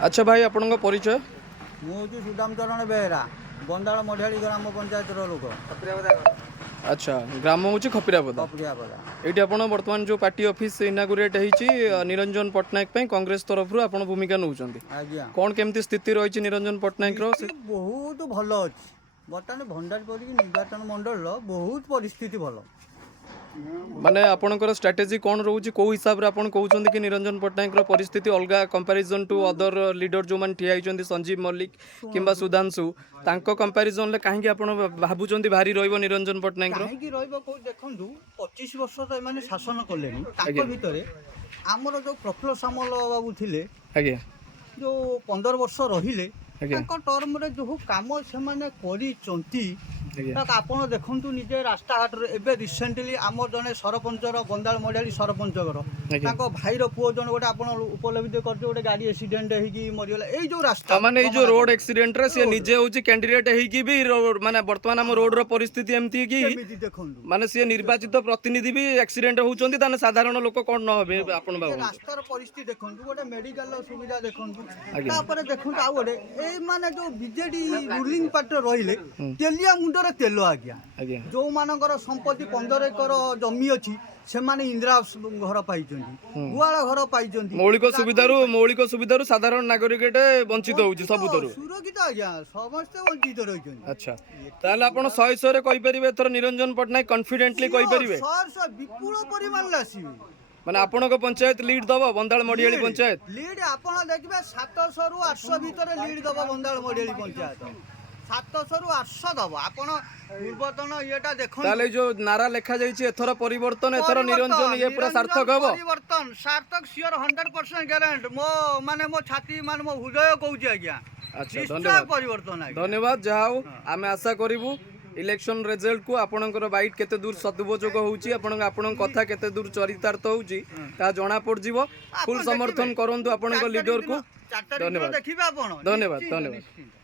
अच्छा भाई आपन परिचय मुझे सुदाम चरण बेहरा बंदाल मढ़ियाड़ी ग्राम पंचायत लोक अच्छा ग्राम हूँ खपिरापदा कपड़ियापदा ये आप बर्तमान जो पार्टी ऑफिस इनागुरेट होती निरंजन पट्टनायक कांग्रेस तरफ आप भूमिका नौ आज्ञा कौन केमती स्थिति रही निरंजन पट्टनायक बहुत भल अच्छी बर्तमान भंडारी पड़ी निर्वाचन मंडल बहुत परिस्थिति भल माने आपणकर स्ट्राटेजी कौन रोचे कौ हिसाब से आप कहते कि निरंजन पट्टनायक परिस्थिति अलग कंपैरिजन टू अदर लीडर जो मैंने ठिया होती संजीव मल्लिक किंबा सुधांशु तांको कंपैरिजन कहीं आप भावुं भारी निरंजन पट्टनायक कहीं देखु 25 वर्ष तो एम शासन कले भितर आमर जो प्रफुल्ल सामल बाबू थे जो 15 वर्ष रहिले टर्म रे जो कम से आप देखु निजे रास्ताघाट एवं रिसेंटली आम जड़े सरपंचर बंदाल मढ़ियाड़ी सरपंचर भाईर पुओ जन गोटे आप उपलब्धि कर गोटे गाड़ी एक्सीडेंट मरीगला ये जो रास्ता माने जो रोड एक्सीडेंट रे से निजे होची कैंडिडेट हेकी भी माने वर्तमान हम रोड रो परिस्थिति एमती कि माने से निर्वाचित प्रतिनिधि भी एक्सीडेंट होउचंती ताने साधारण लोक कोन न होबे आपन बाबू रास्तार परिस्थिति देखंतु गोटे मेडिकल सुविधा देखंतु तापर देखंतु आ गोटे ए माने जो बीजेडी रूलिंग पार्टी रहिले तेलिया मुंडर तेल आज्ञा जो मानकर संपत्ति 15 एकर जमी अच्छी से माने इंदिरा घर पाई गुआल घर पाई मौलिक सुविधारू साधारण नागरिक वंचित होउची सबुतरु सुरक्षित आज्ञा समस्त वंचित रही। अच्छा ताले आपण 100 रे कहि परिबे एथर निरंजन पट्टनायक कॉन्फिडेंटली कहि परिबे 100 विपुल परिमाण लासी माने आपनक पंचायत लीड दबो बंदाल मढ़ियाड़ी पंचायत लीड आपण देखबे 700 रु 800 भीतर लीड दबो बंदाल मढ़ियाड़ी पंचायत 700 रु 800 दबो आपण पूर्वतन येटा देखो ताले जो नारा लेखा जाईची एथर परिवर्तन एथर निरंजन ये पूरा सार्थक हबो परिवर्तन सार्थक श्योर 100% गारंटी मो माने मो छाती माने मो हृदय कहूची आज्ञा। अच्छा धन्यवाद परिवर्तन धन्यवाद जाओ आमे आशा करिवु इलेक्शन रिजल्ट को आपणकर बाइट केते दूर सदुपयोग होउची आपन कथा केते दूर चरितार्थ होउची ता जणा पड़ जीवो फुल समर्थन करंतु आपनक लीडर को धन्यवाद धन्यवाद धन्यवाद।